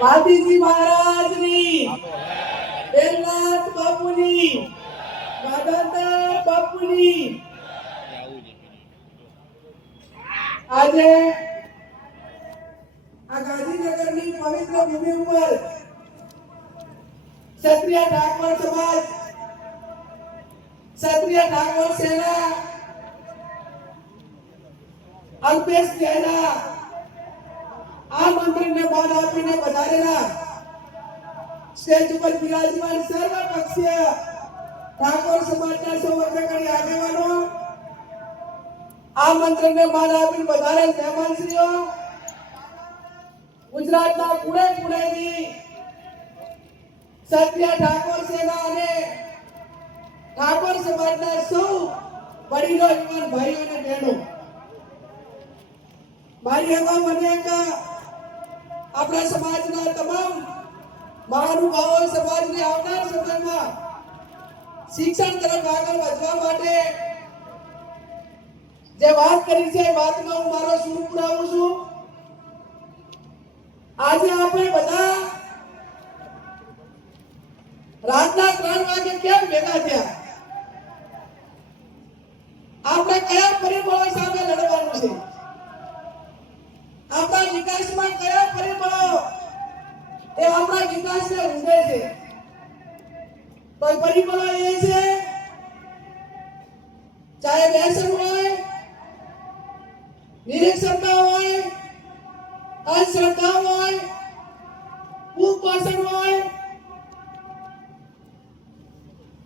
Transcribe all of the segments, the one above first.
ગાંધીજી મહારાજની, બેલનાથ બાપુની, માધવદાસ બાપુની આજે આ ગાંધીનગરની પવિત્ર ભૂમિ ઉપર ક્ષત્રિય ઠાકોર સમાજ, ક્ષત્રિય ઠાકોર સેના, અલ્પેશ જૈના આ મંત્રીને બાદ આપીને વધારેલા સ્ટેજ ઉપર બિરાજમાન સર્વપક્ષીય ઠાકોર સમાજના સૌ અગ્રણી આગેવાનો, આ મંત્રીને બાદ આપીને વધારેલ મહેમાનશ્રીઓ, ગુજરાતના ખૂણે ખૂણેથી ક્ષત્રિય ઠાકોર સેના અને ઠાકોર સમાજના સૌ વડીલો, યુવાન ભાઈઓ અને બહેનો, મારી અગાઉ અનેક આપણા સમાજના તમામ મહાનુભાવો સમાજને આવનાર સમયમાં શિક્ષણ તરફ આગળ વધવા માટે જે વાત કરી છે એ વાતમાં હું મારો સૂર પુરાવું છું. આજે આપણે બધા રાતના 3 વાગે કેમ ભેગા થયા? આપણે કયા પરિબળો સામે લડવાનું છે? આપણા વિકાસમાં કયા પરિબળો એ આપણા વિકાસને ઊંઘે છે? કોઈ પરિબળો એ છે, ચાહે વ્યસન હોય, નિરીક્ષરતા હોય, અંધશ્રદ્ધા હોય, કુપોષણ હોય,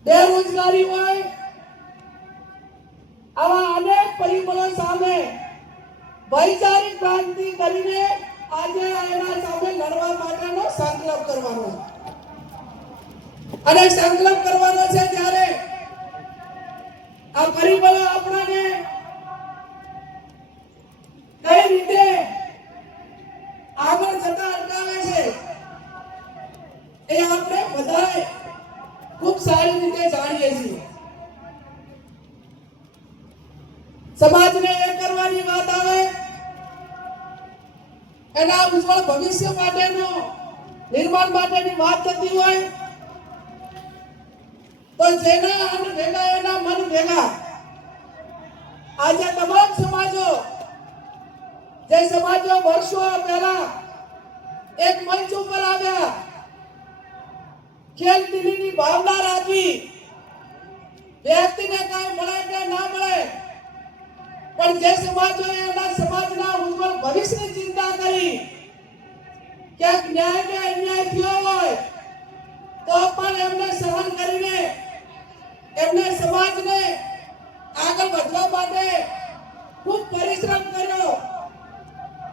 બેરોજગારી હોય, આવા અનેક પરિબળો સામે વૈચારિક ક્રાંતિ કરીને આજે એના સામે લડવા માટેનો સંકલ્પ કરવાનો અને સંકલ્પ કરવાનો છે. ત્યારે આ પરિબળો આપણને કઈ રીતે આગળ જતા અટકાવે છે એ આપણે બધાએ ખૂબ સારી રીતે જાણીએ છીએ. સમાજને એક કરવાની વાત આવે, એના ઉજ્જવળ ભવિષ્ય માટેનો નિર્માણ માટેની વાત થતી હોય તો જેના અન્ન ભેગા એના મન ભેગા. આજે તમામ સમાજો, જે સમાજો વર્ષો પહેલા એક મંચ ઉપર આવ્યા, ખેલદિલીની ભાવના રાખી, વ્યક્તિને કાંઈ મળે કે ના મળે પણ જે સમાજોએ એના સમાજના ઉજ્જવળ ભવિષ્યની ચિંતા કરી, ક્યાંક ન્યાય કે અન્યાય થયો હોય તો પણ એમને સહન કરીને એમને સમાજને આગળ વધવા માટે ખૂબ પરિશ્રમ કર્યો,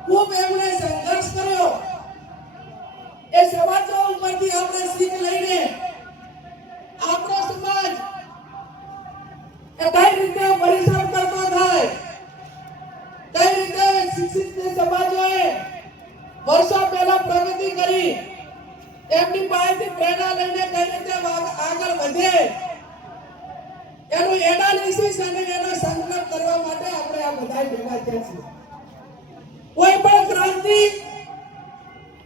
ખૂબ એમણે સંઘર્ષ કર્યો. એ સમાજો ઉપરથી આપણે શીખ લઈને આપણો સમાજ એ કઈ રીતે પરિશ્રમ કરતો થાય, કઈ રીતે શિક્ષિત સમાજોએ વર્ષો પહેલા પ્રગતિ કરી, એમની પાસેથી પ્રેરણા લઈને કઈ રીતે આગળ વધે એનું એનાલિસિસ અને એનો સંકલ્પ કરવા માટે આપણે આ બધા ભેગા થયા છીએ. કોઈ પણ ક્રાંતિ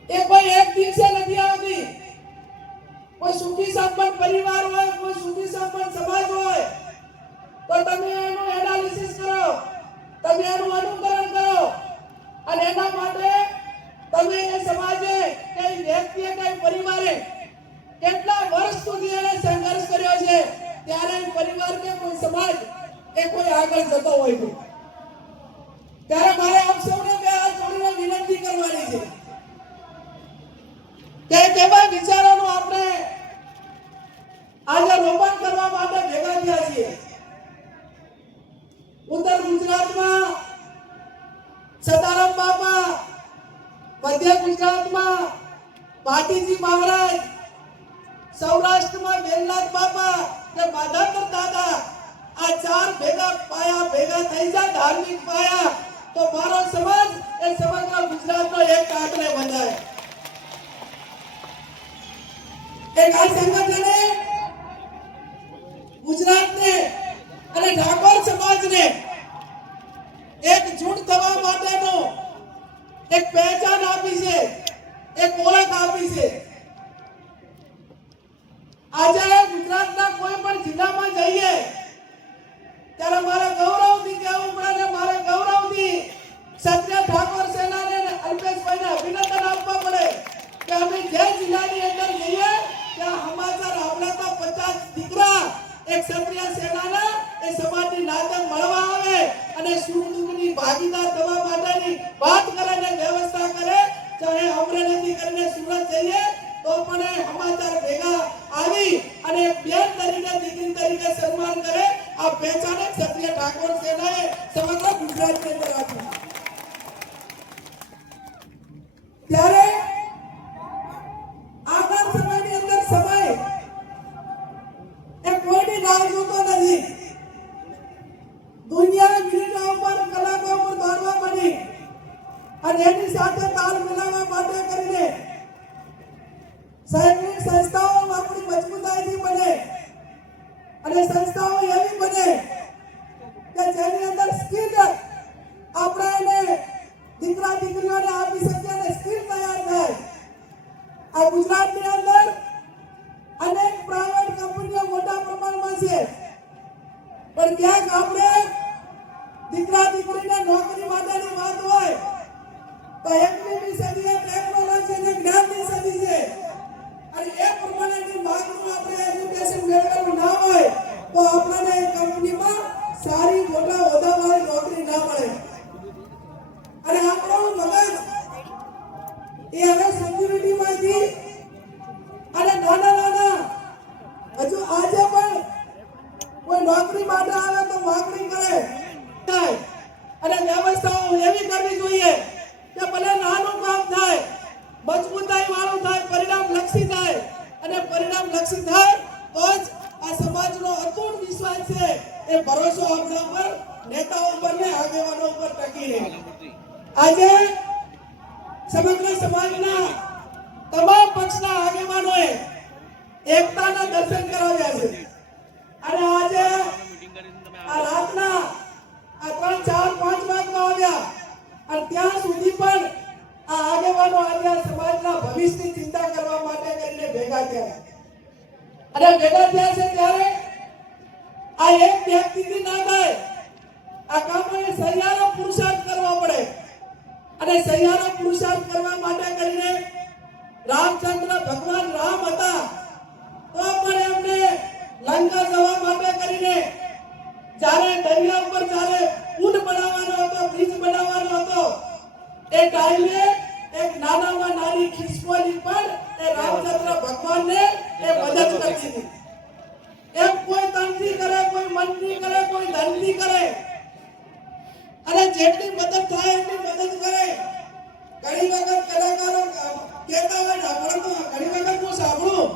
એ કોઈ એક દિવસે નથી આવતી. કોઈ સુખી સંપન્ન પરિવાર હોય, કોઈ સુખી સંપન્ન સમાજ હોય તો તમે એનું એનાલિસિસ કરો, તમે એનું અનુકરણ કરો અને એના માટે તમે એ સમાજે કે વ્યક્તિએ કે પરિવારે કેટલા વર્ષ સુધી એને સંઘર્ષ કર્યો છે, ત્યારે પરિવાર કે કોઈ સમાજ એ કોઈ આગળ જતો હોય છે. ત્યારે મારે આપ સૌને બે હાથ જોડીને વિનંતી કરવાની છે કે કેવા વિચારોનું આપણે આજે રોપણ કરવા માટે ભેગા થયા છીએ. ઉત્તર ગુજરાતમાં સદારામ બાપા, મધ્ય ગુજરાતમાં પાટીજી મહારાજ, સૌરાષ્ટ્રમાં બેલનાથ બાપા કે માધવદાસ દાદા, આ 4 ભેગા પાયા ભેગા થઈ જાય ધાર્મિક પાયા તો મારો સમાજ એ સમગ્ર ગુજરાતનો એક કાંકરે બંધાય. એક આ સંગઠને ગુજરાતને અને ઠાકોર સમાજને એકજૂટ થવા માટેનો એક પહેચાન આપી છે. ત્યારે આગળ સમયની અંદર સમય એ કોઈની રાહ જોતો નથી. દુનિયા મિનિટો ઉપર કલાકો ઉપર દોડવા મળી અને એની સાથે તાલ મિલાવવા માટે કરીને શૈક્ષણિક સંસ્થાઓ આપણી મજબૂતાઈથી બને અને સંસ્થાઓ એવી બને કે જેની અંદર સ્કિલ આપણે એને દીકરા દીકરીઓને આપી શકીએ અને સ્કિલ તૈયાર થાય. આ ગુજરાતની અંદર અનેક પ્રાઇવેટ કંપનીઓ મોટા પ્રમાણમાં છે, પણ ક્યાંક આપણે દીકરા દીકરીને નોકરી માટેની વાત હોય તો 21મી સદી એ ટેકનોલોજી અને જ્ઞાનની સદી છે અને એ પ્રમાણેની માંગનું આપણે એજ્યુકેશન મેળવેલું ના હોય તો આપણને કંપનીમાં સારી મોટા હોદ્દાવાળી નોકરી ના મળે. અને આપણું મગજ એ હવે સિક્યુરિટીમાંથી અને નાના નાના હજુ આજે પણ કોઈ નોકરી માટે આવે તો માંગણી કરે અને વ્યવસ્થાઓ એવી કરવી જોઈએ કે ભલે નાનું કામ થાય, મજબૂતાઈ વાળું થાય, પરિણામ લક્ષી થાય અને પરિણામ લક્ષી થાય તો જ આ સમાજનો અતૂટ વિશ્વાસ છે એ ભરોસો આપણા પર નેતાઓ પર ને આગેવાનો પર ટકી રહે. આજે સમગ્ર સમાજના તમામ પક્ષના આગેવાનોએ એકતાના દર્શન કરાવ્યા છે અને આજે આ રાતના 3, 4, 5 વાગવા આવ્યા અને ત્યાં સુધી પણ આ આગેવાનો આજે સમાજના ભવિષ્યની ચિંતા કરવા માટે કરીને ભેગા થયા અને ભેગા થયા છે ત્યારે આ એક વ્યક્તિથી ના થાય. આ કામોને સહિયારો પુરુષાર્થ કરવા પડે અને સહિયારો પુરુષાર્થ કરવા માટે કરીને રામચંદ્ર ભગવાન રામ હતા તો પણ એમને લંકા જવા માટે કરીને જ્યારે દરિયા ઉપર જ્યારે પુલ બનાવવાનો હતો, બ્રિજ બનાવવાનો હતો, એ ટાઈમે એક નાનામાં નાની ખિસકોલી પણ એ રામચંદ્ર ભગવાનને એ મદદ કરતી હતી. એમ કોઈ તનથી કરે, કોઈ મનથી કરે, કોઈ ધનથી કરે અને જેટલી મદદ થાય એટલી મદદ કરે. ઘણી વખત કલાકારો કહેતા હોય ને, આપણે તો ઘણી વખત હું સાંભળું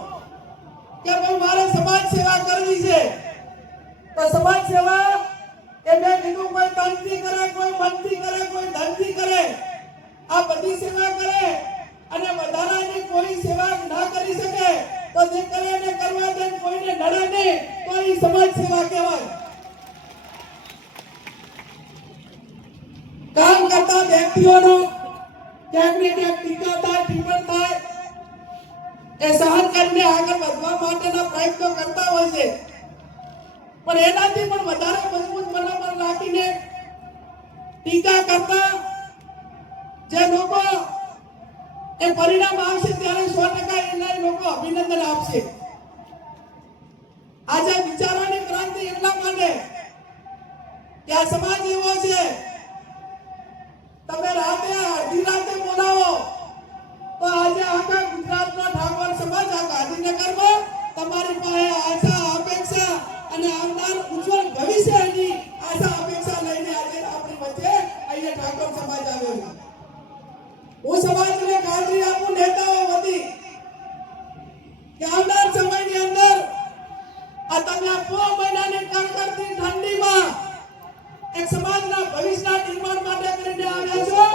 કે ભાઈ મારે સમાજ સેવા કરવી છે તો સમાજ સેવા એ મેં કીધું કોઈ તનથી કરે, કોઈ મનથી કરે, કોઈ ધનથી કરે, આ બધી સેવા કરે અને વધારાની કોઈ સેવા ના કરી શકે તો જે કરે એને કરવા દે, કોઈને નડે નહીં તો એ સમાજ સેવા કહેવાય. કામ કરતા વ્યક્તિઓનો ક્યાંક ને ક્યાંક ટીકા થાય, ટિપ્પણ થાય, એ સહન કરીને આગળ વધવા માટેના પ્રયત્નો કરતા હોય છે, પણ એનાથી પણ વધારે મજબૂત મનોબળ રાખીને ટીકા કરતા જે લોકો એ પરિણામ આવશે ત્યારે 100% એના લોકો અભિનંદન આપશે. આજે વિચારોની ક્રાંતિ એટલા માટે કે આ સમાજ એવો છે, તમે રાતે અડધી રાતે બોલાવો તો આજે આખા ગુજરાતનો ઠાકોર સમાજ આ ગાંધીનગરમાં તમારી પાસે આશા, અપેક્ષા અને આવનાર ઉજ્જવળ ભવિષ્યની આશા અપેક્ષા લઈને આજે આપણી વચ્ચે અહીંયા ઠાકોર સમાજ આવ્યો છે. હું સમાજને ખાતરી આપું નેતાઓ વતી કે આવનાર સમયની અંદર આ તમે 4 મહિનાની કડકડતી ઠંડીમાં એક સમાજના ભવિષ્યના નિર્માણ માટે કરીને આવ્યા છો.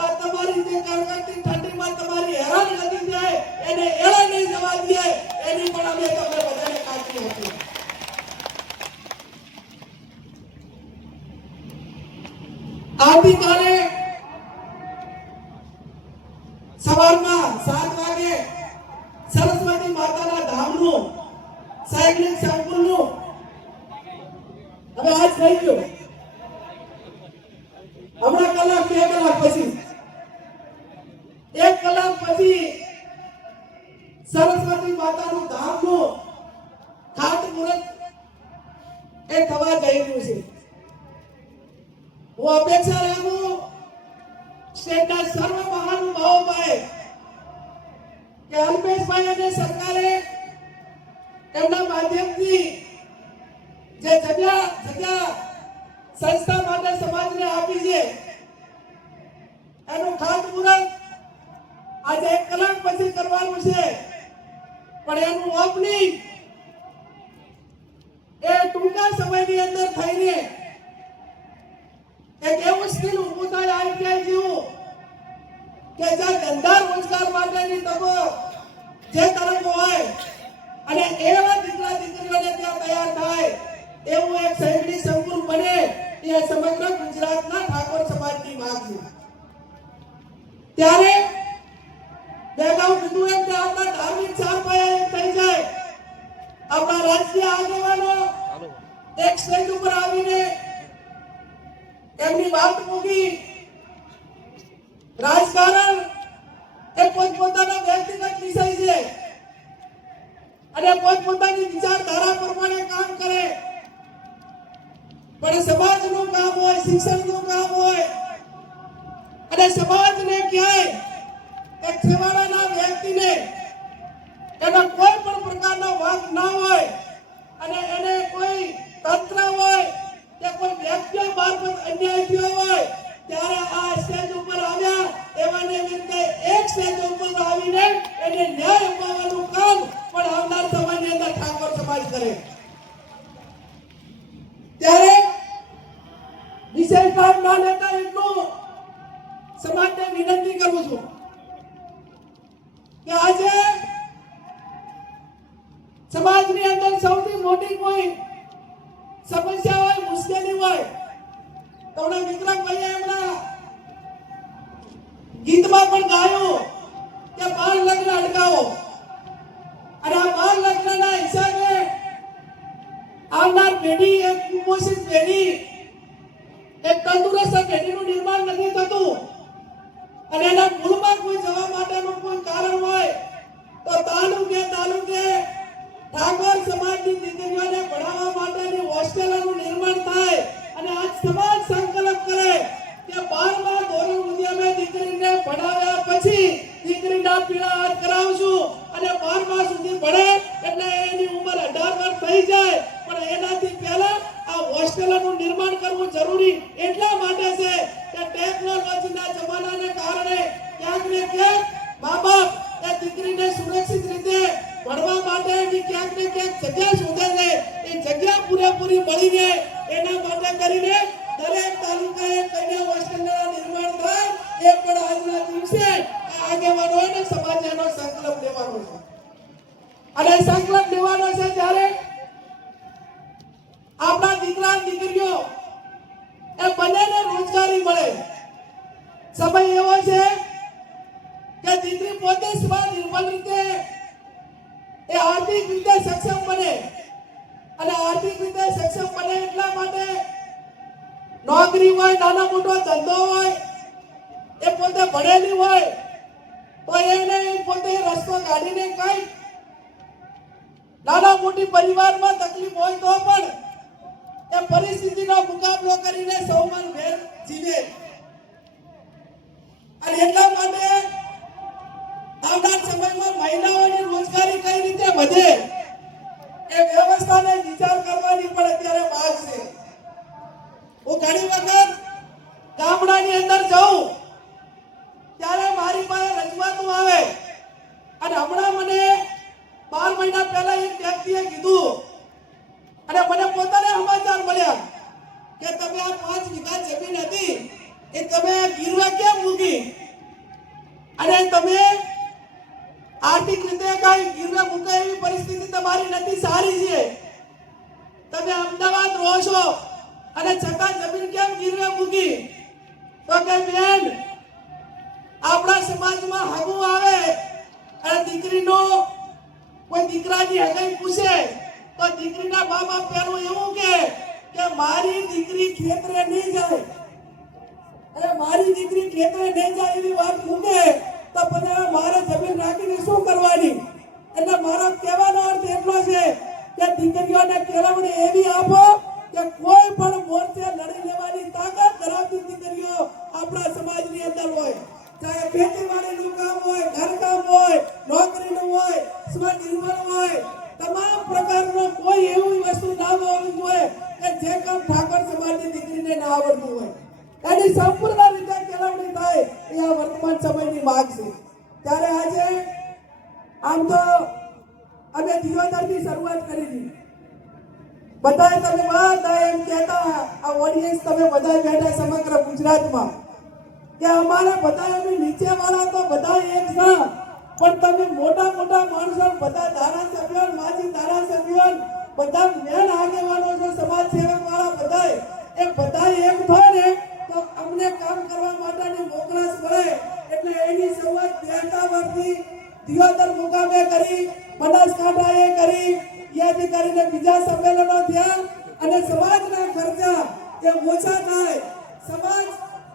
આ તમારી જે કડકડતી ઠંડીમાં તમારી હેરાન નથી થાય એને એળે નહીં જવા દે એની પણ અમે તમને બધાને ખાતરી આપી. આવતીકાલે સવારમાં 7 વાગે સરસ્વતી માતાના ધામનું સાયકલિંગ સંકુલનું હવે આજ થઈ ગયું. હમણાં કલાક 2 કલાક પછી 1 કલાક પછી સરસ્વતી માતાનું ધામનું ખાતમુહૂર્ત એ થવા જઈ રહ્યું છે. હું અપેક્ષા રાખું સ્ટેટના સર્વ મહાનુભાવો પાસે કે અલ્પેશભાઈ અને સરકારે એમના માધ્યમથી જે જગ્યા સંસ્થા માટે સમાજને આપી છે એનું ખાતમુહૂર્ત આજે 1 કલાક પછી કરવાનું છે, પણ એનું ઓપનિંગ એ ટૂંકા સમયની અંદર થઈને એક એવું સ્કિલ ઊભું થાય આઈટીઆઈ જેવું કે જ્યાં ધંધા રોજગાર માટેની તકો જે તરફ હોય અને એવા દીકરા દીકરીઓને ત્યાં તૈયાર થાય એવું એક શૈક્ષણિક સંકુલ બને એ સમગ્ર ગુજરાતના ઠાકોર સમાજની માંગ છે. ત્યારે બેગાઉ કીધું એમ કે આપણા ધાર્મિક ચાર પાયા એક થઈ જાય, આપણા રાજકીય આગેવાનો એક સ્ટેજ ઉપર આવીને એમની વાત મૂકી. રાજકારણ એ પોતપોતાનો વ્યક્તિગત વિષય છે અને પોતપોતાની વિચારધારા પ્રમાણે કામ કરે, પણ સમાજનું કામ હોય, શિક્ષણનું કામ હોય અને સમાજને ક્યાંય એક છેવાડાના વ્યક્તિને એનો કોઈ પણ પ્રકારનો વાંક ના હોય અને એને કોઈ તંત્ર હોય કે કોઈ વ્યક્તિઓ મારફત અન્યાય થયો હોય ત્યારે આ સ્ટેજ ઉપર આવ્યા એવાને રીતે એક સ્ટેજ ઉપર આવીને એને ન્યાય અપાવવાનું કામ પણ આવનાર સમયની અંદર ઠાકોર સમાજ કરે. ત્યારે વિશેષ ભાગ ના લેતા એટલું સમાજને વિનંતી કરું છું કે આજે સમાજની અંદર સૌથી મોટી કોઈ સમસ્યા હોય, મુશ્કેલી હોય તો વિક્રમભાઈએ એમના ગીતમાં પણ ગાયું કે બાળ લગ્ન અટકાવો, અને આ બાળ લગ્નના હિસાબે આવનાર પેઢી એક કુપોષિત પેઢી, એક તંદુરસ્ત પેઢીનું નિર્માણ નથી થતું અને એના મૂળમાં કોઈ જવા માટેનું કોઈ કારણ હોય તો તાલુકે ઠાકોર સમાજની દીકરીઓને ભણાવવા માટેની હોસ્ટેલોનું નિર્માણ થાય અને આજ સમાજ સંકલ્પ કરે કે 12મા ધોરણ સુધી અમે દીકરીને ભણાવ્યા પછી દીકરીના પીળા હાથ કરાવશું અને 12મા સુધી ભણે એટલે એની ઉંમર 18 વર્ષ થઈ જાય, પણ એનાથી પહેલા આ હોસ્ટેલોનું નિર્માણ કરવું જરૂરી એટલા માટે છે કે ટેકનોલોજીના જમાનાને કારણે ક્યાંક ને ક્યાંક મા બાપ એ દીકરીને સુરક્ષિત રીતે ભણવા માટેની ક્યાંક ને ક્યાંક જગ્યા શોધે છે. એ જગ્યા પૂરેપૂરી મળી રહે એના માટે કરીને દરેક તાલુકાએ કન્યા હોસ્ટેલનું નિર્માણ થાય એ પણ આજના દિવસે આગેવાનો અને સમાજે એનો સંકલ્પ લેવાનો છે. અને સંકલ્પ લેવાનો છે ત્યારે આપણા દીકરા દીકરીઓ એ બંનેને રોજગારી મળે. સમય એવો છે કે દીકરી પોતે સ્વનિર્ભર રીતે એ આર્થિક રીતે સક્ષમ બને અને આર્થિક રીતે સક્ષમ બને એટલા માટે નોકરી હોય, નાનો મોટો ધંધો હોય, એ પોતે ભણેલી હોય તો એને પોતે રસ્તો કાઢીને કઈ નાના મોટી પરિવારમાં તકલીફ હોય તો પણ એ પરિસ્થિતિનો મુકાબલો કરીને સૌમાન ભેર જીવે. અને એટલા માટે આવનાર સમયમાં મહિલાઓની રોજગારી કઈ રીતે વધે એ વ્યવસ્થાને વિચાર કરવાની પણ અત્યારે માંગ છે. હું ઘણી વખત ગામડાની અંદર જાઉં ત્યારે મારી પાસે રજૂઆતો આવે અને હમણાં મને 12 મહિના પહેલા એક વ્યક્તિએ કીધું અને મને પોતાને સમાચાર મળ્યા કે તમે આ 5 વીઘા જમીન હતી એ તમે ગીરવે કેમ મૂકી અને તમે આર્થિક રીતે કઈ ગીરવે મૂકે એવી પરિસ્થિતિ તમારી નથી સારી છે, તમે અમદાવાદ રહો છો અને છતાં જમીન કેમ ગીરવે મૂકી? તો કે બેન આપણા સમાજમાં હગું આવે અને દીકરીનો કોઈ દીકરાની હગાઈ પૂછે તો દીકરીના મા બાપ પહેલું એવું કે મારી દીકરી ખેતરે નહીં જાય અને મારી દીકરી ખેતરે નહીં જાય એવી વાત મૂકે તો પછી મારે જમીન રાખીને શું કરવાની? એટલે મારો કહેવાનો અર્થ એટલો છે કે દીકરીઓને કેળવણી એવી આપો કે કોઈ પણ મોરચે લડી લેવાની તાકાત ધરાવતી દીકરીઓ આપણા સમાજની અંદર હોય, ચાહે ખેતીવાડીનું કામ હોય, ઘરકામ હોય, નોકરીનું હોય, સ્વનિર્ભર હોય, તમામ પ્રકારનો કોઈ એવી વસ્તુ ના હોવી જોઈએ કે જે કામ ઠાકોર સમાજની દીકરીને ના આવડતું હોય એની સંપૂર્ણ રીતે કેળવણી થાય એ આ વર્તમાન સમયની માંગ છે. ત્યારે આજે આમ તો અમે દિયોદરની શરૂઆત કરી હતી. બધાએ તમે બધા એમ કહેતા આ ઓડિયન્સ તમે બધા બેઠા સમગ્ર ગુજરાતમાં કે અમારા બધા નીચે વાળા તો બધા એક છે, પણ તમે મોટા મોટા માણસો બધા ધારાસભ્યો માજી ધારાસભ્યો બધા મેન આગેવાનો છો સમાજ સેવક વાળા બધા એ બધા એક થાય ને તો અમને કામ કરવા માટેની મોકળાશ મળે. એટલે એની શરૂઆત બેતાવરથી દિયોદર મુકામે કરી, બનાસકાંઠાએ કરી, ત્યાંથી કરીને બીજા સંમેલનો થયા અને સમાજના ખર્ચા એ ઓછા થાય, સમાજ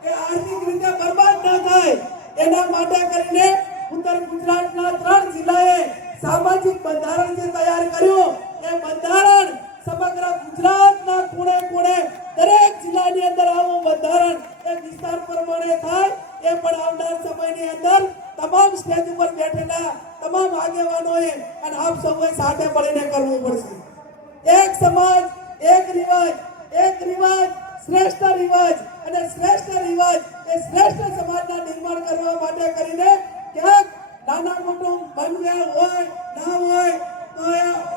એ આર્થિક રીતે બરબાદ ન થાય એના માટે કરીને ઉત્તર ગુજરાતના 3 જિલ્લાએ સામાજિક બંધારણ જે તૈયાર કર્યું એ બંધારણ સમગ્ર ગુજરાતના ખૂણે ખૂણે દરેક જિલ્લાની અંદર આવું બંધારણ એ વિસ્તાર પ્રમાણે થાય એ પણ આવનાર સમયની અંદર તમામ સ્ટેજ ઉપર બેઠેલા તમામ આગેવાનોએ અને આપ સૌએ સાથે મળીને કરવું પડશે. એક સમાજ એક રિવાજ શ્રેષ્ઠ રિવાજ અને શ્રેષ્ઠ રિવાજ એ શ્રેષ્ઠ સમાજના નિર્માણ કરવા માટે કરીને ક્યાંક નાના મોટું બંધ હોય ના હોય તો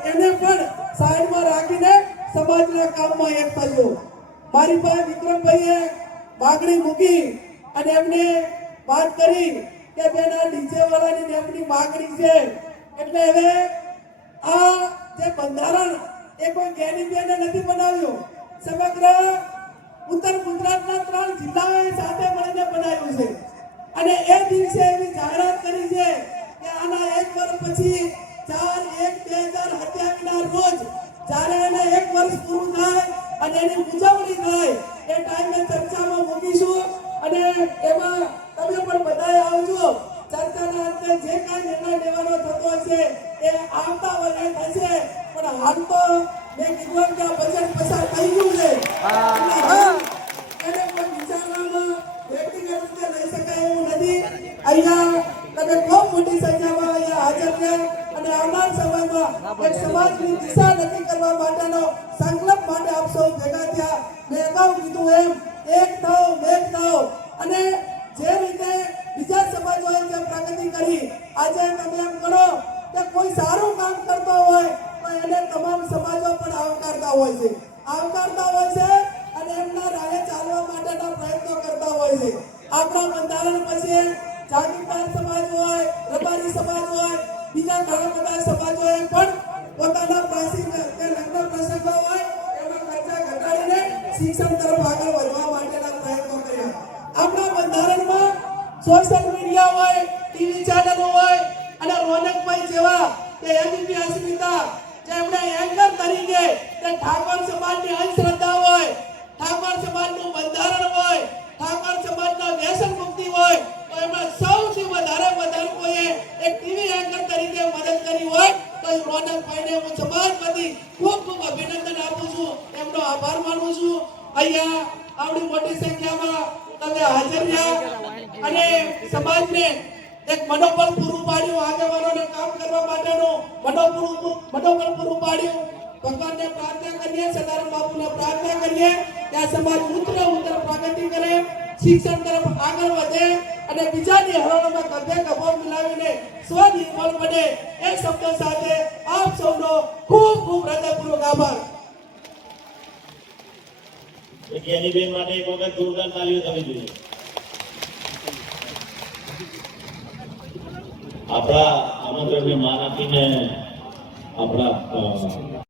એને પણ સાઈડમાં રાખીને સમાજના કામમાં એક થયું. મારી પાસે વિક્રમભાઈએ માગણી મૂકી અને એમને વાત કરી કે બેન આ ડીજે વાળાની એમની માગણી છે એટલે હવે આ જે બંધારણ એ કોઈ જ્ઞાની બેને નથી બનાવ્યું, સમગ્ર ઉત્તર ગુજરાતના 3 જિલ્લાઓએ સાથે મળીને બનાવ્યું છે અને એ દિવસે એવી જાહેરાત કરી છે કે આના 1 વર્ષ પછી 4/1/2027 રોજ જ્યારે એને 1 વર્ષ પૂરું થાય અને એની ઉજવણી થાય એ ટાઈમે ચર્ચામાં મૂકીશું અને એમાં તમે પણ બધાએ આવજો. ચર્ચાના અંતે જે કાંઈ નિર્ણય લેવાનો થતો હશે એ આવતા વર્ષે થશે, પણ હાલ તો મેં કીધું કે આ બજેટ પસાર થઈ ગયું છે એને કોઈ વિચારવામાં વ્યક્તિગત રીતે લઈ શકાય એવું નથી. અહીંયા તમે ખૂબ મોટી સંખ્યામાં અહીંયા હાજર છે અને આવનાર સમયમાં એક સમાજની દિશા નક્કી કરવા માટેનો સંકલ્પ માટે આપ સૌ ભેગા થયા. મેં અગાઉ કીધું એમ એક થાવ મેઘ થાવ અને જે રીતે બીજા સમાજોએ જે પ્રગતિ કરી આજે તમે એમ કરો કે કોઈ સારું કામ કરતો હોય તો એને તમામ સમાજો પણ આવકારતા હોય છે અને એમના રાહે ચાલવા માટેના પ્રયત્નો કરતા હોય છે. આપણા બંધારણ પછી જાગીરદાર સમાજ હોય, રબારી સમાજ હોય, બીજા ઘણા બધા સમાજોએ પણ પોતાના પ્રાચીન કે લગ્ન પ્રસંગો હોય એમાં ખર્ચા ઘટાડીને શિક્ષણ તરફ આગળ વધવા માટેના પ્રયત્નો કર્યા. આપણા બંધારણમાં સોશિયલ મીડિયા હોય, ટીવી ચેનલો હોય અને રોનકભાઈ જેવા કે એબીપી અસ્મિતા જેમણે એન્કર તરીકે કે ઠાકોર સમાજની અંધશ્રદ્ધા હોય, ઠાકોર સમાજનું બંધારણ હોય, ઠાકોર સમાજના વ્યસન મુક્તિ હોય તો એમાં સૌથી વધારે કોઈએ એક ટીવી એન્કર તરીકે મદદ કરી હોય તો રોનકભાઈને હું સમાજમાંથી ખૂબ ખૂબ અભિનંદન આપું છું, એમનો આભાર માનું છું. અહીંયા આવડી મોટી સંખ્યામાં તમે હાજર રહ્યા અને સમાજને એક મનોબળ પૂરું પાડ્યું, આગેવાનોને કામ કરવા માટેનું મનોબળ પૂરું પાડ્યું. ભગવાનને પ્રાર્થના કરીએ, સદારામ બાપુને પ્રાર્થના કરીએ કે આ સમાજ ઉત્તર પ્રગતિ કરે, શિક્ષણ તરફ આગળ વધે અને બીજાની હરોળમાં ખભે ખભો મિલાવીને સ્વનિર્ભર બને. એ શબ્દ સાથે આપ સૌનો ખૂબ ખૂબ હૃદયપૂર્વક આભાર. જ્ઞાનીબેન માટે એક વખત જોરદાર તાલીઓ થવી જોઈએ. આપણા આમંત્રણને માન આપીને આપણા